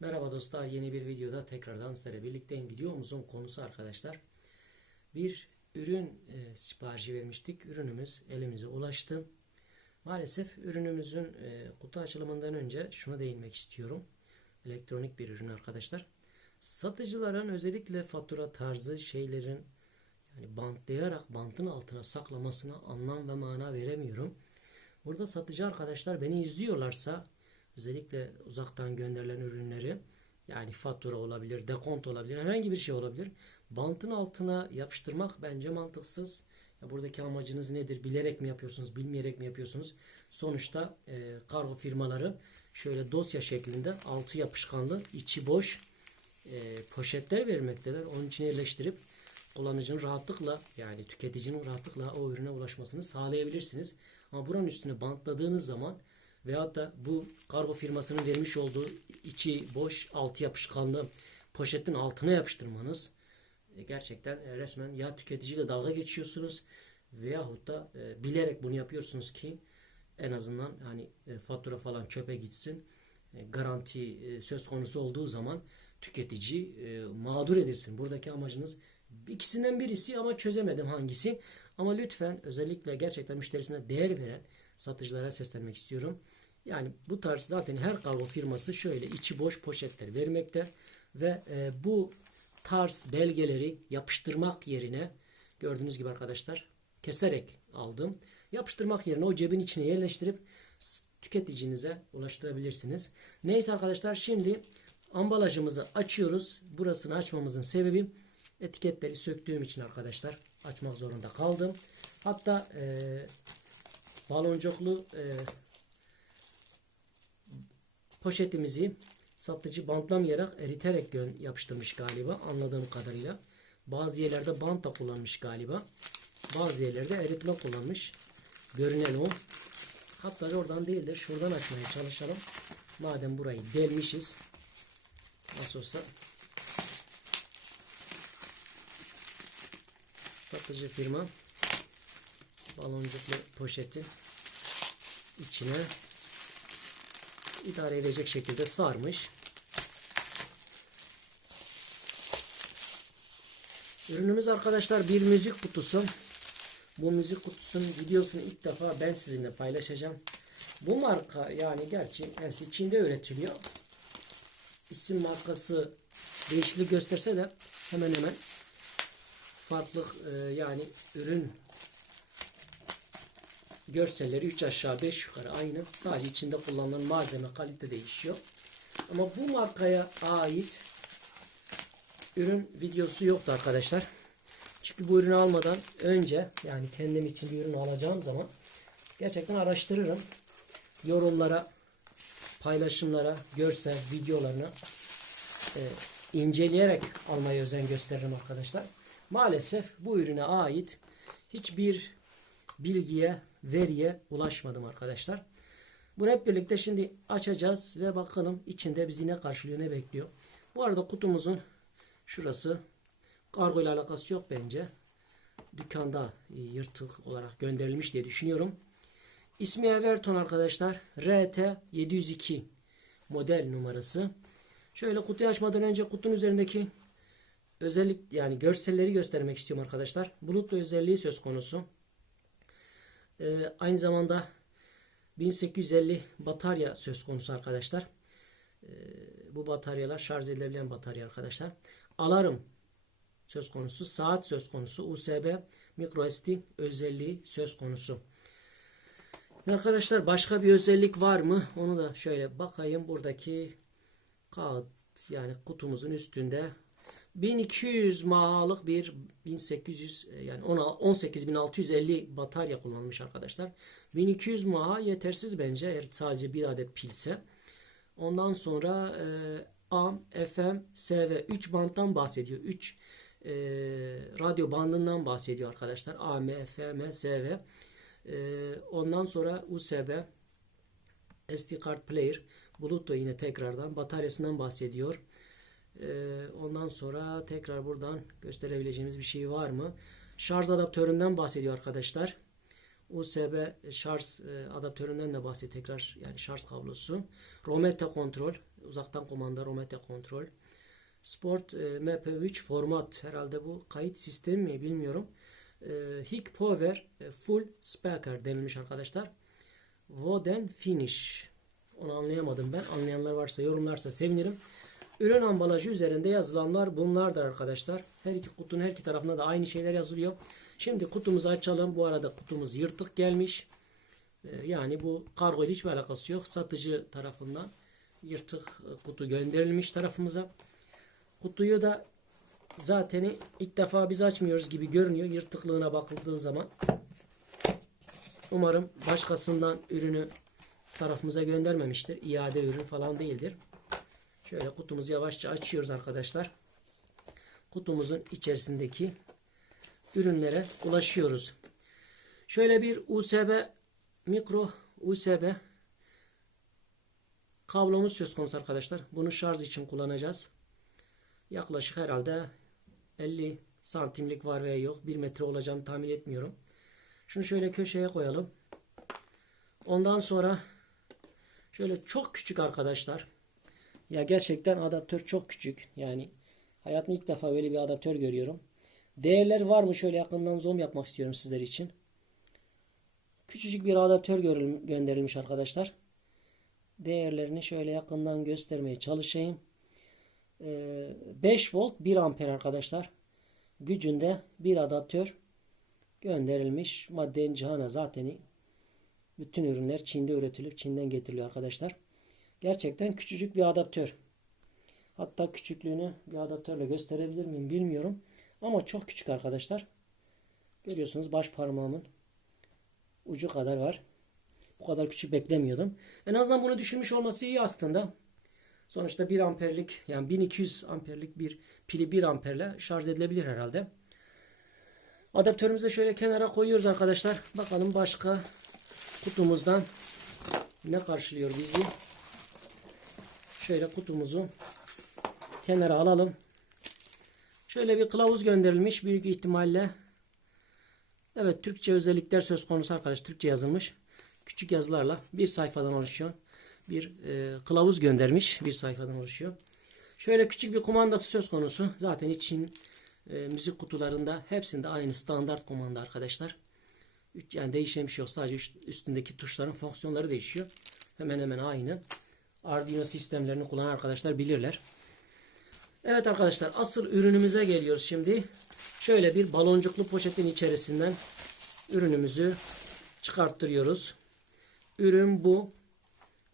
Merhaba dostlar yeni bir videoda tekrardan sizlerle birlikteyim. Videomuzun konusu arkadaşlar bir ürün e, siparişi vermiştik. Ürünümüz elimize ulaştı. Maalesef ürünümüzün e, kutu açılımından önce şuna değinmek istiyorum. Elektronik bir ürün arkadaşlar. Satıcıların özellikle fatura tarzı şeylerin yani bantlayarak bantın altına saklamasına anlam ve mana veremiyorum. Burada satıcı arkadaşlar beni izliyorlarsa özellikle uzaktan gönderilen ürünleri yani fatura olabilir, dekont olabilir, herhangi bir şey olabilir. Bantın altına yapıştırmak bence mantıksız. Ya buradaki amacınız nedir? Bilerek mi yapıyorsunuz, bilmeyerek mi yapıyorsunuz? Sonuçta e, kargo firmaları şöyle dosya şeklinde altı yapışkanlı, içi boş e, poşetler vermektedir. Onun içine yerleştirip kullanıcının rahatlıkla yani tüketicinin rahatlıkla o ürüne ulaşmasını sağlayabilirsiniz. Ama buranın üstüne bantladığınız zaman veyahut da bu kargo firmasının vermiş olduğu içi boş altı yapışkanlı poşetin altına yapıştırmanız e, gerçekten e, resmen ya tüketiciyle dalga geçiyorsunuz veyahut da e, bilerek bunu yapıyorsunuz ki en azından hani fatura falan çöpe gitsin. Garanti söz konusu olduğu zaman tüketici mağdur edilsin. Buradaki amacınız ikisinden birisi ama çözemedim hangisi. Ama lütfen özellikle gerçekten müşterisine değer veren satıcılara seslenmek istiyorum. Yani bu tarz zaten her kargo firması şöyle içi boş poşetler vermekte ve e, bu tarz belgeleri yapıştırmak yerine gördüğünüz gibi arkadaşlar keserek aldım. Yapıştırmak yerine o cebin içine yerleştirip tüketicinize ulaştırabilirsiniz. Neyse arkadaşlar şimdi ambalajımızı açıyoruz. Burasını açmamızın sebebi etiketleri söktüğüm için arkadaşlar açmak zorunda kaldım. Hatta e, baloncuklu e, poşetimizi satıcı bantlamayarak eriterek yapıştırmış galiba anladığım kadarıyla. Bazı yerlerde bant da kullanmış galiba. Bazı yerlerde eritme kullanmış. Görünen o. Hatta oradan değil de şuradan açmaya çalışalım. Madem burayı delmişiz. Nasıl olsa satıcı firma baloncuklu poşetin içine idare edecek şekilde sarmış. Ürünümüz arkadaşlar bir müzik kutusu. Bu müzik kutusunun videosunu ilk defa ben sizinle paylaşacağım. Bu marka yani gerçi hepsi Çin'de üretiliyor. İsim markası değişiklik gösterse de hemen hemen farklı e, yani ürün görselleri 3 aşağı 5 yukarı aynı. Sadece içinde kullanılan malzeme kalite değişiyor. Ama bu markaya ait ürün videosu yoktu arkadaşlar. Çünkü bu ürünü almadan önce yani kendim için bir ürün alacağım zaman gerçekten araştırırım. Yorumlara, paylaşımlara, görsel, videolarını e, inceleyerek almaya özen gösteririm arkadaşlar. Maalesef bu ürüne ait hiçbir bilgiye, veriye ulaşmadım arkadaşlar. Bunu hep birlikte şimdi açacağız ve bakalım içinde bizi ne karşılıyor, ne bekliyor. Bu arada kutumuzun şurası kargo ile alakası yok bence. Dükkanda e, yırtık olarak gönderilmiş diye düşünüyorum. İsmi Everton arkadaşlar. RT 702 model numarası. Şöyle kutuyu açmadan önce kutunun üzerindeki özellik yani görselleri göstermek istiyorum arkadaşlar. Bulutlu özelliği söz konusu. Ee, aynı zamanda 1850 batarya söz konusu arkadaşlar. Ee, bu bataryalar şarj edilebilen batarya arkadaşlar. Alarm söz konusu. Saat söz konusu. USB microSD özelliği söz konusu. Arkadaşlar başka bir özellik var mı? Onu da şöyle bakayım. Buradaki kağıt yani kutumuzun üstünde 1200 mAh'lık bir 1800 e, yani 18650 batarya kullanmış arkadaşlar. 1200 mAh yetersiz bence eğer sadece bir adet pilse. Ondan sonra e, AM, FM, SV 3 banttan bahsediyor. 3 e, radyo bandından bahsediyor arkadaşlar. AM, FM, SV. E, ondan sonra USB SD card player Bluetooth yine tekrardan bataryasından bahsediyor. Ee, ondan sonra tekrar buradan gösterebileceğimiz bir şey var mı? Şarj adaptöründen bahsediyor arkadaşlar. USB şarj e, adaptöründen de bahsediyor tekrar yani şarj kablosu. Rometa kontrol uzaktan kumanda Romete kontrol. Sport e, MP3 format herhalde bu kayıt sistemi mi bilmiyorum. E, Hick Power Full Speaker denilmiş arkadaşlar. Voden Finish. Onu anlayamadım ben. Anlayanlar varsa yorumlarsa sevinirim. Ürün ambalajı üzerinde yazılanlar bunlardır arkadaşlar. Her iki kutunun her iki tarafında da aynı şeyler yazılıyor. Şimdi kutumuzu açalım. Bu arada kutumuz yırtık gelmiş. Ee, Yani bu kargo ile hiçbir alakası yok. Satıcı tarafından yırtık e, kutu gönderilmiş tarafımıza. Kutuyu da zaten ilk defa biz açmıyoruz gibi görünüyor. Yırtıklığına bakıldığı zaman. Umarım başkasından ürünü tarafımıza göndermemiştir. İade ürün falan değildir. Şöyle kutumuzu yavaşça açıyoruz arkadaşlar. Kutumuzun içerisindeki ürünlere ulaşıyoruz. Şöyle bir USB mikro USB kablomuz söz konusu arkadaşlar. Bunu şarj için kullanacağız. Yaklaşık herhalde 50 santimlik var veya yok. 1 metre olacağını tahmin etmiyorum. Şunu şöyle köşeye koyalım. Ondan sonra şöyle çok küçük arkadaşlar. Ya gerçekten adaptör çok küçük. Yani hayatımda ilk defa böyle bir adaptör görüyorum. Değerler var mı? Şöyle yakından zoom yapmak istiyorum sizler için. Küçücük bir adaptör gönderilmiş arkadaşlar. Değerlerini şöyle yakından göstermeye çalışayım. Ee, 5 volt 1 amper arkadaşlar. Gücünde bir adaptör gönderilmiş. Maddenin cihana zaten bütün ürünler Çin'de üretilip Çin'den getiriliyor arkadaşlar. Gerçekten küçücük bir adaptör. Hatta küçüklüğünü bir adaptörle gösterebilir miyim bilmiyorum. Ama çok küçük arkadaşlar. Görüyorsunuz baş parmağımın ucu kadar var. Bu kadar küçük beklemiyordum. En azından bunu düşünmüş olması iyi aslında. Sonuçta 1 amperlik yani 1200 amperlik bir pili 1 amperle şarj edilebilir herhalde. Adaptörümüzü şöyle kenara koyuyoruz arkadaşlar. Bakalım başka kutumuzdan ne karşılıyor bizi. Şöyle kutumuzu kenara alalım. Şöyle bir kılavuz gönderilmiş büyük ihtimalle. Evet Türkçe özellikler söz konusu arkadaş. Türkçe yazılmış. Küçük yazılarla bir sayfadan oluşuyor. Bir e, kılavuz göndermiş. Bir sayfadan oluşuyor. Şöyle küçük bir kumandası söz konusu. Zaten için e, müzik kutularında hepsinde aynı standart kumanda arkadaşlar. Üç- Yani değişen bir şey yok. Sadece üst- üstündeki tuşların fonksiyonları değişiyor. Hemen hemen aynı. Arduino sistemlerini kullanan arkadaşlar bilirler. Evet arkadaşlar asıl ürünümüze geliyoruz şimdi. Şöyle bir baloncuklu poşetin içerisinden ürünümüzü çıkarttırıyoruz. Ürün bu.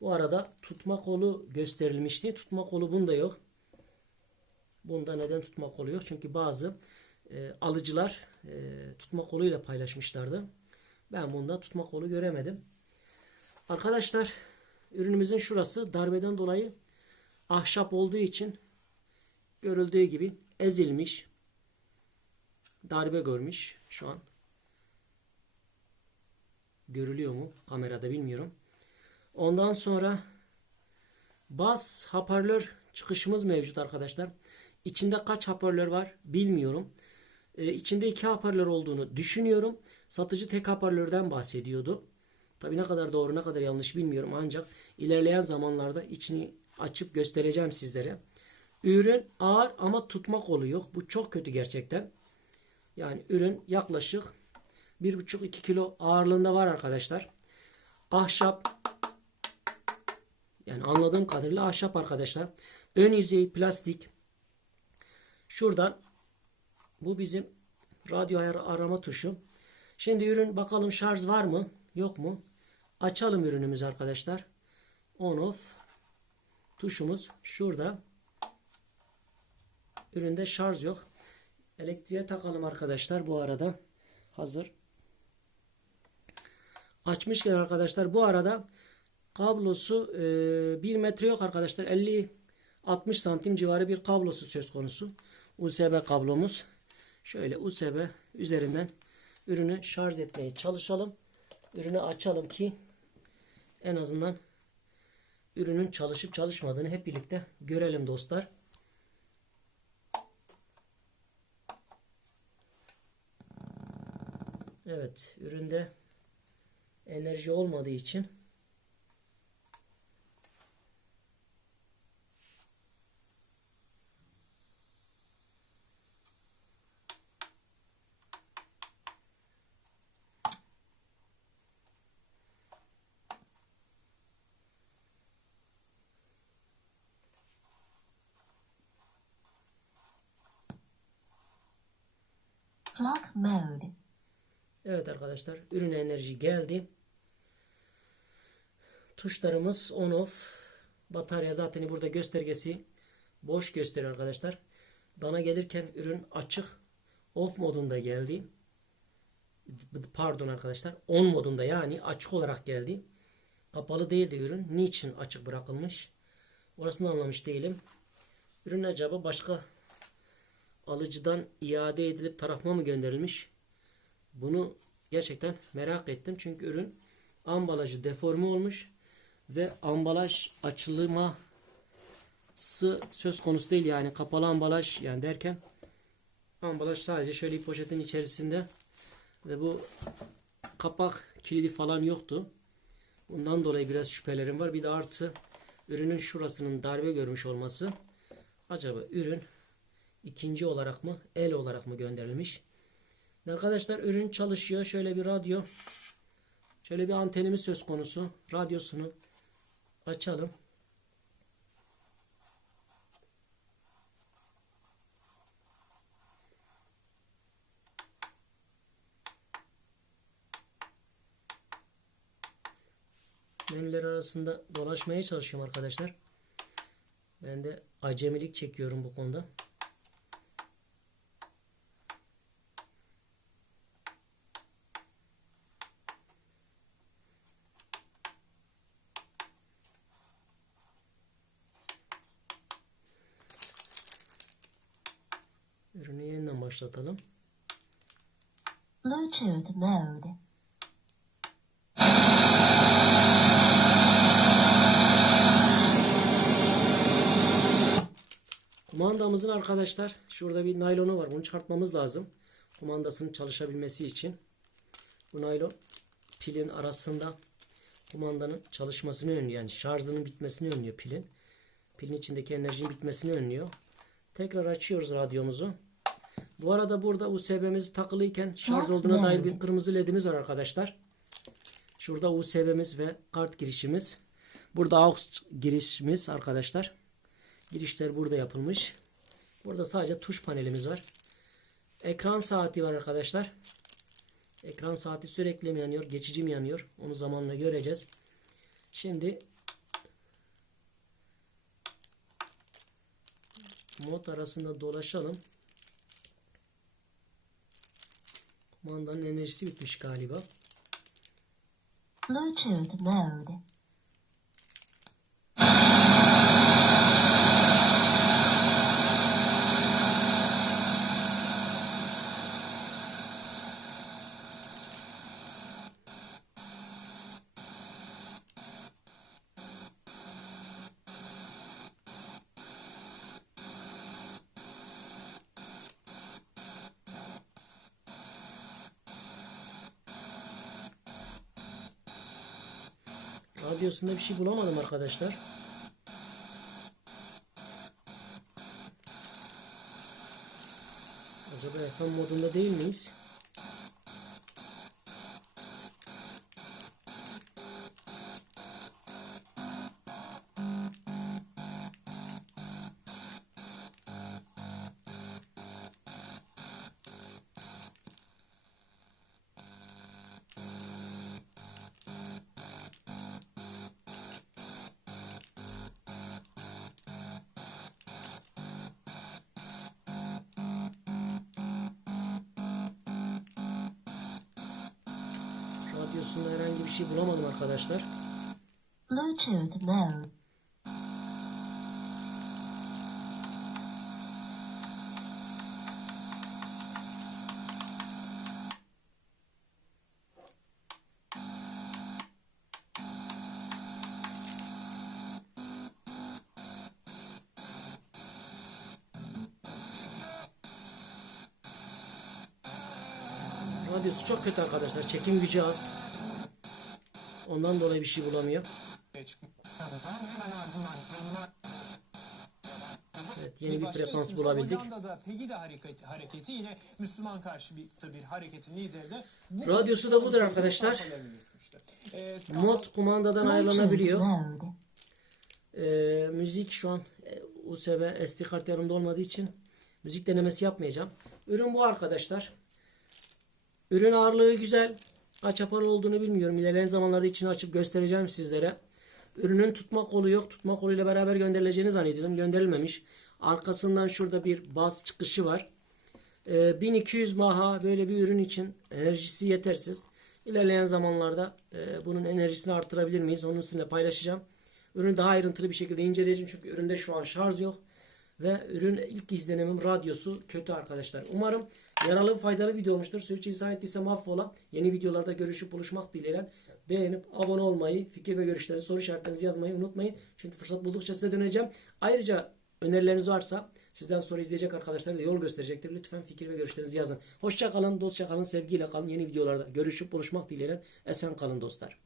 Bu arada tutma kolu gösterilmişti. Tutma kolu bunda yok. Bunda neden tutma kolu yok? Çünkü bazı e, alıcılar e, tutma koluyla paylaşmışlardı. Ben bunda tutma kolu göremedim. Arkadaşlar ürünümüzün şurası darbeden dolayı ahşap olduğu için görüldüğü gibi ezilmiş. Darbe görmüş şu an. Görülüyor mu kamerada bilmiyorum. Ondan sonra bas hoparlör çıkışımız mevcut arkadaşlar. İçinde kaç hoparlör var bilmiyorum. Ee, içinde iki hoparlör olduğunu düşünüyorum. Satıcı tek hoparlörden bahsediyordu. Tabii ne kadar doğru ne kadar yanlış bilmiyorum ancak ilerleyen zamanlarda içini açıp göstereceğim sizlere. Ürün ağır ama tutma kolu yok. Bu çok kötü gerçekten. Yani ürün yaklaşık 1,5-2 kilo ağırlığında var arkadaşlar. Ahşap yani anladığım kadarıyla ahşap arkadaşlar. Ön yüzeyi plastik. Şuradan bu bizim radyo arama tuşu. Şimdi ürün bakalım şarj var mı? Yok mu? Açalım ürünümüzü arkadaşlar. On off tuşumuz şurada. Üründe şarj yok. Elektriğe takalım arkadaşlar bu arada. Hazır. Açmışken arkadaşlar bu arada kablosu e, 1 metre yok arkadaşlar. 50 60 santim civarı bir kablosu söz konusu. USB kablomuz. Şöyle USB üzerinden ürünü şarj etmeye çalışalım. Ürünü açalım ki en azından ürünün çalışıp çalışmadığını hep birlikte görelim dostlar. Evet, üründe enerji olmadığı için Clock mode. Evet arkadaşlar ürün enerji geldi. Tuşlarımız on off. Batarya zaten burada göstergesi boş gösteriyor arkadaşlar. Bana gelirken ürün açık off modunda geldi. Pardon arkadaşlar on modunda yani açık olarak geldi. Kapalı değildi ürün. Niçin açık bırakılmış? Orasını anlamış değilim. Ürün acaba başka alıcıdan iade edilip tarafıma mı gönderilmiş? Bunu gerçekten merak ettim. Çünkü ürün ambalajı deforme olmuş ve ambalaj açılması söz konusu değil. Yani kapalı ambalaj yani derken ambalaj sadece şöyle bir poşetin içerisinde ve bu kapak kilidi falan yoktu. Bundan dolayı biraz şüphelerim var. Bir de artı ürünün şurasının darbe görmüş olması. Acaba ürün ikinci olarak mı el olarak mı gönderilmiş? Arkadaşlar ürün çalışıyor. Şöyle bir radyo. Şöyle bir antenimiz söz konusu. Radyosunu açalım. Menüler arasında dolaşmaya çalışıyorum arkadaşlar. Ben de acemilik çekiyorum bu konuda. Ürünü yeniden başlatalım. Bluetooth mode. Kumandamızın arkadaşlar şurada bir naylonu var. Bunu çıkartmamız lazım. Kumandasının çalışabilmesi için. Bu naylon pilin arasında kumandanın çalışmasını önlüyor. Yani şarjının bitmesini önlüyor pilin. Pilin içindeki enerjinin bitmesini önlüyor. Tekrar açıyoruz radyomuzu. Bu arada burada USB'miz takılıyken şarj olduğuna dair bir kırmızı ledimiz var arkadaşlar. Şurada USB'miz ve kart girişimiz. Burada AUX girişimiz arkadaşlar. Girişler burada yapılmış. Burada sadece tuş panelimiz var. Ekran saati var arkadaşlar. Ekran saati sürekli mi yanıyor, geçici mi yanıyor? Onu zamanla göreceğiz. Şimdi mod arasında dolaşalım. Kumandanın enerjisi bitmiş galiba. Bluetooth mode. Radyosunda bir şey bulamadım arkadaşlar. Acaba FM modunda değil miyiz? Radyosunda herhangi bir şey bulamadım arkadaşlar. Bluetooth mode. Radyosu çok kötü arkadaşlar. Çekim gücü az. Ondan dolayı bir şey bulamıyor. Evet, yeni bir başka frekans bulabildik. Bir, bir Radyosu da budur arkadaşlar. Mod kumandadan mode. Ee, müzik şu an e, USB SD kart yanımda olmadığı için müzik denemesi yapmayacağım. Ürün bu arkadaşlar. Ürün ağırlığı güzel. Kaç yapar olduğunu bilmiyorum. İlerleyen zamanlarda içini açıp göstereceğim sizlere. Ürünün tutma kolu yok. Tutma koluyla beraber gönderileceğini zannediyordum. Gönderilmemiş. Arkasından şurada bir baz çıkışı var. Ee, 1200 maha böyle bir ürün için enerjisi yetersiz. İlerleyen zamanlarda e, bunun enerjisini artırabilir miyiz? Onu sizinle paylaşacağım. Ürünü daha ayrıntılı bir şekilde inceleyeceğim. Çünkü üründe şu an şarj yok. Ve ürün ilk izlenimim radyosu kötü arkadaşlar. Umarım yaralı faydalı video olmuştur. Sürçülisan ettiyse mahvola. Yeni videolarda görüşüp buluşmak dileğiyle. Beğenip abone olmayı, fikir ve görüşlerinizi, soru işaretlerinizi yazmayı unutmayın. Çünkü fırsat buldukça size döneceğim. Ayrıca önerileriniz varsa sizden sonra izleyecek arkadaşlar da yol gösterecektir. Lütfen fikir ve görüşlerinizi yazın. Hoşça kalın, dostça kalın, sevgiyle kalın. Yeni videolarda görüşüp buluşmak dileğiyle. Esen kalın dostlar.